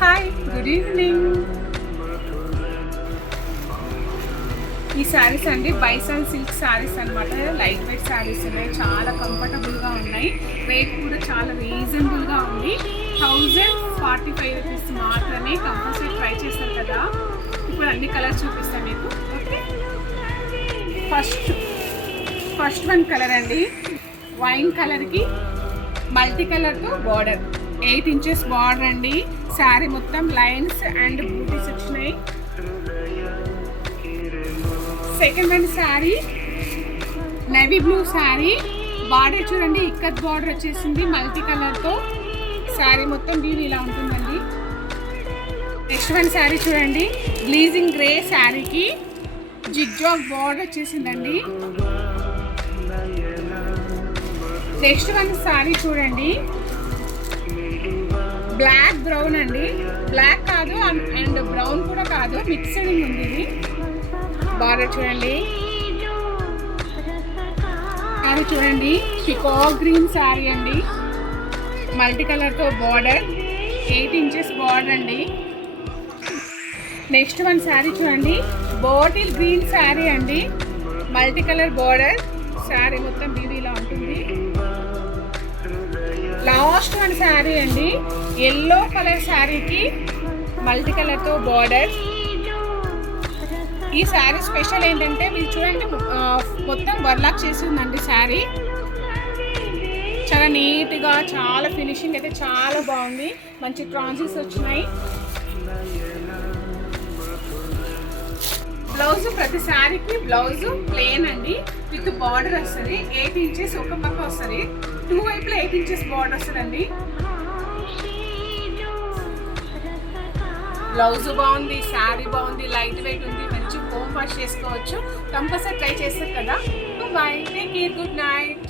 Hi, good evening. ఈ శారీస్ అండి బైసాన్ silk saris అనమాట. లైట్ వెయిట్ శారీస్ ఉన్నాయి, చాలా కంఫర్టబుల్గా ఉన్నాయి. రేట్ కూడా చాలా రీజనబుల్గా ఉంది. 1045 రూపీస్ మాత్రమే. కంపల్సరీ ట్రై చేస్తారు కదా. ఇప్పుడు అన్ని కలర్స్ చూపిస్తాను మీకు. ఓకే, ఫస్ట్ వన్ కలర్ అండి, వైన్ కలర్కి మల్టీ కలర్తో బార్డర్, 8 ఇంచెస్ బార్డర్ అండి. శారీ మొత్తం లైన్స్ అండ్ బూటీస్ వచ్చినాయి. Second one sari navy blue sari, border చూడండి ఇక్కత్ బార్డర్ వచ్చేసింది మల్టీ కలర్తో. శారీ మొత్తం వ్యూ ఇలా ఉంటుందండి. నెక్స్ట్ వన్ శారీ చూడండి, బ్లీజింగ్ గ్రే శారీకి జిగ్జాగ్ బార్డర్ వచ్చేసిందండి. నెక్స్ట్ వన్ శారీ చూడండి, బ్లాక్ బ్రౌన్ అండి. బ్లాక్ కాదు అండ్ బ్రౌన్ కూడా కాదు, మిక్స్డ్ ఉంది ఇది. బార్డర్ చూడండి. శారీ చూడండి, పికాక్ గ్రీన్ శారీ అండి, మల్టీ కలర్తో బార్డర్, 8 ఇంచెస్ బార్డర్ అండి. నెక్స్ట్ వన్ శారీ చూడండి, బాటిల్ గ్రీన్ శారీ అండి, మల్టీ కలర్ బార్డర్. శారీ మొత్తం బీవీ ఇలా ఉంటుంది. లాస్ట్ వన్ శారీ అండి, ఎల్లో కలర్ శారీకి మల్టీ కలర్తో బార్డర్. ఈ శారీ స్పెషల్ ఏంటంటే మీరు చూడండి, మొత్తం వర్లాక్ చేసి ఉందండి శారీ. చాలా నీట్గా, చాలా ఫినిషింగ్ అయితే చాలా బాగుంది. మంచి ట్రాన్సిల్స్ వచ్చినాయి. బ్లౌజ్, ప్రతి శారీకి బ్లౌజ్ ప్లేన్ అండి, విత్ బార్డర్ వస్తుంది. 8 ఇంచెస్ ఒక పక్క వస్తుంది, 2 వైపులో 8 ఇంచెస్ బార్డర్ వస్తుందండి. బ్లౌజ్ బాగుంది, శారీ బాగుంది, లైట్ వెయిట్ ఉంది, మంచి హోమ్ వాష్ చేసుకోవచ్చు. కంపల్సరీ ట్రై చేస్తారు కదా. Bye, take care, good night.